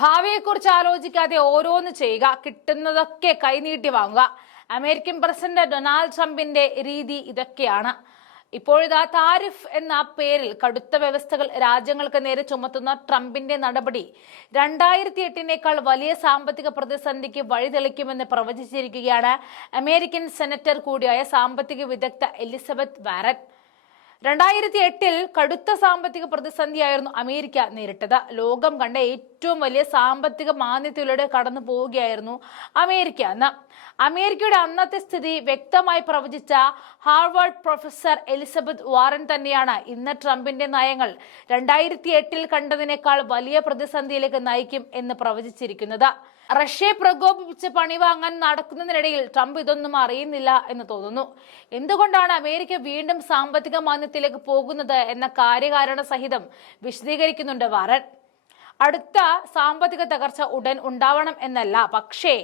ഭാവിയെക്കുറിച്ച് ആലോചിക്കാതെ ഓരോന്ന് ചെയ്യുക, കിട്ടുന്നതൊക്കെ കൈനീട്ടി വാങ്ങുക. അമേരിക്കൻ പ്രസിഡന്റ് ഡൊണാൾഡ് ട്രംപിന്റെ രീതി ഇതൊക്കെയാണ്. ഇപ്പോഴിതാ താരിഫ് എന്ന പേരിൽ കടുത്ത വ്യവസ്ഥകൾ രാജ്യങ്ങൾക്ക് നേരെ ചുമത്തുന്ന ട്രംപിന്റെ നടപടി 2008 വലിയ സാമ്പത്തിക പ്രതിസന്ധിക്ക് വഴിതെളിക്കുമെന്ന് പ്രവചിച്ചിരിക്കുകയാണ് അമേരിക്കൻ സെനറ്റർ കൂടിയായ സാമ്പത്തിക വിദഗ്ധ എലിസബത്ത് വാരൻ. 2008 കടുത്ത സാമ്പത്തിക പ്രതിസന്ധിയായിരുന്നു അമേരിക്ക നേരിട്ടത്. ലോകം കണ്ട ഏറ്റവും വലിയ സാമ്പത്തിക മാന്ദ്യത്തിലൂടെ കടന്നു പോവുകയായിരുന്നു അമേരിക്ക എന്ന്. അമേരിക്കയുടെ അന്നത്തെ സ്ഥിതി വ്യക്തമായി പ്രവചിച്ച ഹാർവാർഡ് പ്രൊഫസർ എലിസബത്ത് വാരൻ തന്നെയാണ് ഇന്ന് ട്രംപിന്റെ നയങ്ങൾ 2008 കണ്ടതിനേക്കാൾ വലിയ പ്രതിസന്ധിയിലേക്ക് നയിക്കും എന്ന് പ്രവചിച്ചിരിക്കുന്നത്. റഷ്യയെ പ്രകോപിപ്പിച്ച് പണിവാങ്ങാൻ നടക്കുന്നതിനിടയിൽ ട്രംപ് ഇതൊന്നും അറിയുന്നില്ല എന്ന് തോന്നുന്നു. എന്തുകൊണ്ടാണ് അമേരിക്ക വീണ്ടും സാമ്പത്തിക മാന്ദ്യത്തിലേക്ക് പോകുന്നത് എന്ന കാര്യകാരണ സഹിതം വിശദീകരിക്കുന്നുണ്ട് വാരൻ. അടുത്ത സാമ്പത്തിക തകർച്ച ഉടൻ ഉണ്ടാവണം എന്നല്ല, പക്ഷേ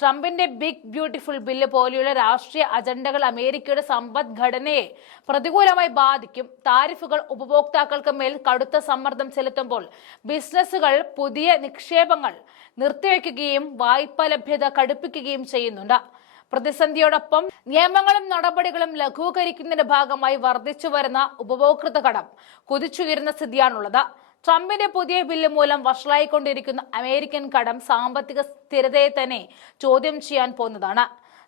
ട്രംപിന്റെ ബിഗ് ബ്യൂട്ടിഫുൾ ബില്ല് പോലെയുള്ള രാഷ്ട്രീയ അജണ്ടകൾ അമേരിക്കയുടെ സമ്പദ്ഘടനയെ പ്രതികൂലമായി ബാധിക്കും. താരിഫുകൾ ഉപഭോക്താക്കൾക്ക് മേൽ കടുത്ത സമ്മർദ്ദം ചെലുത്തുമ്പോൾ ബിസിനസ്സുകൾ പുതിയ നിക്ഷേപങ്ങൾ നിർത്തിവെക്കുകയും വായ്പാ ലഭ്യത കടുപ്പിക്കുകയും ചെയ്യുന്നുണ്ട്. പ്രതിസന്ധിയോടൊപ്പം നിയമങ്ങളും നടപടികളും ലഘൂകരിക്കുന്നതിന്റെ ഭാഗമായി വർദ്ധിച്ചു വരുന്ന ഉപഭോക്തൃ കടം കുതിച്ചുയരുന്ന സ്ഥിതിയാണുള്ളത്. ട്രംപിന്റെ പുതിയ ബില്ല് മൂലം വഷളായിക്കൊണ്ടിരിക്കുന്ന അമേരിക്കൻ കടം സാമ്പത്തിക സ്ഥിരതയെ തന്നെ ചോദ്യം ചെയ്യാൻ പോകുന്നതാണ്.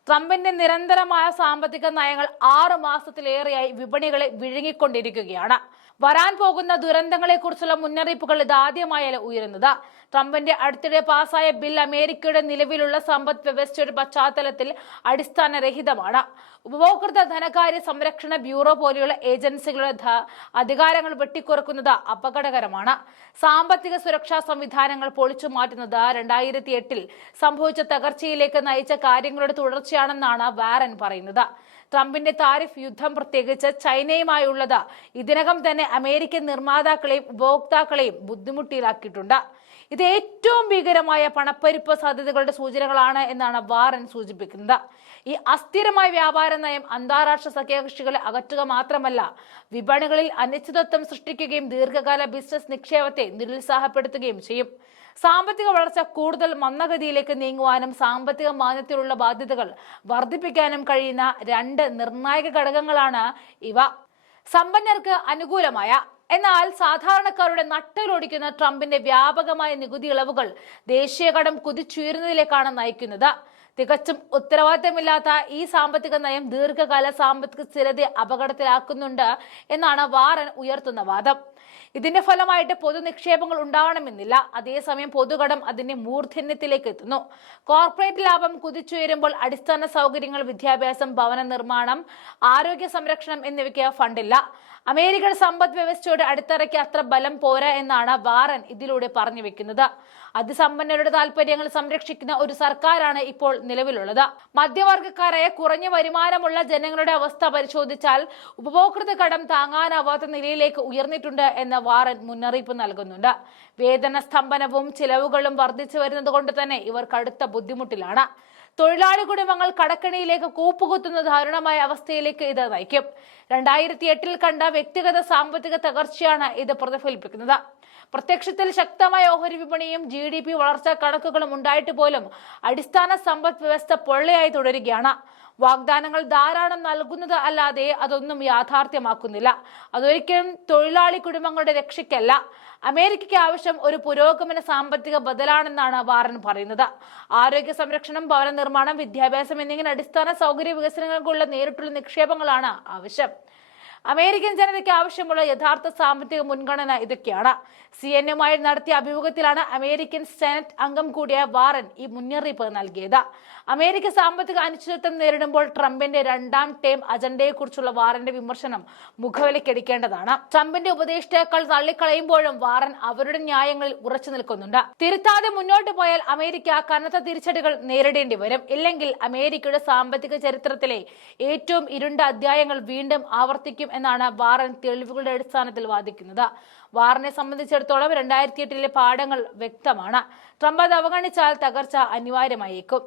ട്രംപിന്റെ നിരന്തരമായ സാമ്പത്തിക നയങ്ങൾ 6 മാസത്തിലേറെയായി വിപണികളെ വിഴുങ്ങിക്കൊണ്ടിരിക്കുകയാണ്. വരാൻ പോകുന്ന ദുരന്തങ്ങളെക്കുറിച്ചുള്ള മുന്നറിയിപ്പുകൾ ഇതാദ്യമായല്ല ഉയരുന്നത്. ട്രംപിന്റെ അടുത്തിടെ പാസായ ബിൽ അമേരിക്കയുടെ നിലവിലുള്ള സമ്പദ് വ്യവസ്ഥയുടെ പശ്ചാത്തലത്തിൽ അടിസ്ഥാനരഹിതമാണ്. ഉപഭോക്തൃ ധനകാര്യ സംരക്ഷണ ബ്യൂറോ പോലെയുള്ള ഏജൻസികളുടെ അധികാരങ്ങൾ വെട്ടിക്കുറക്കുന്നത് അപകടകരമാണ്. സാമ്പത്തിക സുരക്ഷാ സംവിധാനങ്ങൾ പൊളിച്ചു മാറ്റുന്നത് 2008 സംഭവിച്ച തകർച്ചയിലേക്ക് നയിച്ച കാര്യങ്ങളുടെ തുടർച്ചയാണെന്നാണ് വാരൻ പറയുന്നത്. ട്രംപിന്റെ താരിഫ് യുദ്ധം പ്രത്യേകിച്ച് ചൈനയുമായുള്ളത് ഇതിനകം തന്നെ അമേരിക്കൻ നിർമ്മാതാക്കളെയും ഉപഭോക്താക്കളെയും ബുദ്ധിമുട്ടിലാക്കിയിട്ടുണ്ട്. ഇത് ഏറ്റവും ഭീകരമായ പണപ്പെരുപ്പ സാധ്യതകളുടെ സൂചനകളാണ് എന്നാണ് വാരൻ സൂചിപ്പിക്കുന്നത്. ഈ അസ്ഥിരമായ വ്യാപാര നയം അന്താരാഷ്ട്ര സഖ്യകക്ഷികളെ അകറ്റുക മാത്രമല്ല, വിപണികളിൽ അനിശ്ചിതത്വം സൃഷ്ടിക്കുകയും ദീർഘകാല ബിസിനസ് നിക്ഷേപത്തെ നിരുത്സാഹപ്പെടുത്തുകയും ചെയ്യും. സാമ്പത്തിക വളർച്ച കൂടുതൽ മന്ദഗതിയിലേക്ക് നീങ്ങുവാനും സാമ്പത്തിക മാന്ദ്യത്തിലുള്ള ബാധ്യതകൾ വർദ്ധിപ്പിക്കാനും കഴിയുന്ന 2 നിർണായക ഘടകങ്ങളാണ് ഇവ. സമ്പന്നർക്ക് അനുകൂലമായ എന്നാൽ സാധാരണക്കാരുടെ നട്ടലൊടിക്കുന്ന ട്രംപിന്റെ വ്യാപകമായ നികുതി ഇളവുകൾ ദേശീയ കടം കുതിച്ചുയരുന്നതിലേക്കാണ് നയിക്കുന്നത്. തികച്ചും ഉത്തരവാദിത്തമില്ലാത്ത ഈ സാമ്പത്തിക നയം ദീർഘകാല സാമ്പത്തിക സ്ഥിരതയെ അപകടത്തിലാക്കുന്നുണ്ട് എന്നാണ് വാരൻ ഉയർത്തുന്ന വാദം. ഇതിന്റെ ഫലമായിട്ട് പൊതു നിക്ഷേപങ്ങൾ ഉണ്ടാവണമെന്നില്ല. അതേസമയം പൊതുകടം അതിന്റെ മൂർധന്യത്തിലേക്ക് എത്തുന്നു. കോർപ്പറേറ്റ് ലാഭം കുതിച്ചുയരുമ്പോൾ അടിസ്ഥാന സൗകര്യങ്ങൾ, വിദ്യാഭ്യാസം, ഭവന നിർമ്മാണം, ആരോഗ്യ സംരക്ഷണം എന്നിവയ്ക്ക് ഫണ്ടില്ല. അമേരിക്കൻ സമ്പദ് വ്യവസ്ഥയുടെ അടിത്തറയ്ക്ക് അത്ര ബലം പോരാ എന്നാണ് വാരൻ ഇതിലൂടെ പറഞ്ഞു വെക്കുന്നത്. അതിസമ്പന്നരുടെ താൽപര്യങ്ങൾ സംരക്ഷിക്കുന്ന ഒരു സർക്കാരാണ് ഇപ്പോൾ നിലവിലുള്ളത്. മധ്യവർഗക്കാരായ കുറഞ്ഞ വരുമാനമുള്ള ജനങ്ങളുടെ അവസ്ഥ പരിശോധിച്ചാൽ ഉപഭോക്തൃ കടം താങ്ങാനാവാത്ത നിലയിലേക്ക് ഉയർന്നിട്ടുണ്ട് എന്ന് വാരൻ മുന്നറിയിപ്പ് നൽകുന്നുണ്ട്. വേതന സ്തംഭനവും ചിലവുകളും വർദ്ധിച്ചു വരുന്നത് കൊണ്ട് തന്നെ ഇവർ കടുത്ത ബുദ്ധിമുട്ടിലാണ്. തൊഴിലാളി കുടുംബങ്ങൾ കടക്കണിയിലേക്ക് കൂപ്പുകുത്തുന്ന ദാരുണമായ അവസ്ഥയിലേക്ക് ഇത് നയിക്കും. 2008 കണ്ട വ്യക്തിഗത സാമ്പത്തിക തകർച്ചയാണ് ഇത് പ്രതിഫലിപ്പിക്കുന്നത്. പ്രത്യക്ഷത്തിൽ ശക്തമായ ഓഹരി വിപണിയും GDP വളർച്ചാ കണക്കുകളും ഉണ്ടായിട്ട് പോലും അടിസ്ഥാന സമ്പദ് വ്യവസ്ഥ പൊള്ളയായി തുടരുകയാണ്. വാഗ്ദാനങ്ങൾ ധാരാളം നൽകുന്നത് അല്ലാതെ അതൊന്നും യാഥാർത്ഥ്യമാക്കുന്നില്ല. അതൊരിക്കലും തൊഴിലാളി കുടുംബങ്ങളുടെ രക്ഷയ്ക്കല്ല. അമേരിക്കയ്ക്ക് ആവശ്യം ഒരു പുരോഗമന സാമ്പത്തിക ബദലാണെന്നാണ് വാരൻ പറയുന്നത്. ആരോഗ്യ സംരക്ഷണം, ഭവന നിർമ്മാണം, വിദ്യാഭ്യാസം എന്നിങ്ങനെ അടിസ്ഥാന സൗകര്യ വികസനങ്ങൾക്കുള്ള നേരിട്ടുള്ള നിക്ഷേപങ്ങളാണ് ആവശ്യം. അമേരിക്കൻ ജനതയ്ക്ക് ആവശ്യമുള്ള യഥാർത്ഥ സാമ്പത്തിക മുൻഗണന ഇതൊക്കെയാണ്. CNN നടത്തിയ അഭിമുഖത്തിലാണ് അമേരിക്കൻ സെനറ്റ് അംഗം കൂടിയ വാരൻ ഈ മുന്നറിയിപ്പ് നൽകിയത്. അമേരിക്ക സാമ്പത്തിക അനിശ്ചിതത്വം നേരിടുമ്പോൾ ട്രംപിന്റെ 2ാം ടേം അജണ്ടയെക്കുറിച്ചുള്ള വാരന്റെ വിമർശനം മുഖവിലക്കെടുക്കേണ്ടതാണ്. ട്രംപിന്റെ ഉപദേഷ്ടാക്കൾ തള്ളിക്കളയുമ്പോഴും വാരൻ അവരുടെ ന്യായങ്ങളിൽ ഉറച്ചു നിൽക്കുന്നുണ്ട്. തിരുത്താതെ മുന്നോട്ട് പോയാൽ അമേരിക്ക കനത്ത തിരിച്ചടികൾ നേരിടേണ്ടി വരും. ഇല്ലെങ്കിൽ അമേരിക്കയുടെ സാമ്പത്തിക ചരിത്രത്തിലെ ഏറ്റവും ഇരുണ്ട അധ്യായങ്ങൾ വീണ്ടും ആവർത്തിക്കും എന്നാണ് വാരൻ തെളിവുകളുടെ അടിസ്ഥാനത്തിൽ വാദിക്കുന്നത്. വാരനെ സംബന്ധിച്ചിടത്തോളം 2008 പാഠങ്ങൾ വ്യക്തമാണ്. ട്രംപ് അത് അവഗണിച്ചാൽ തകർച്ച അനിവാര്യമായേക്കും.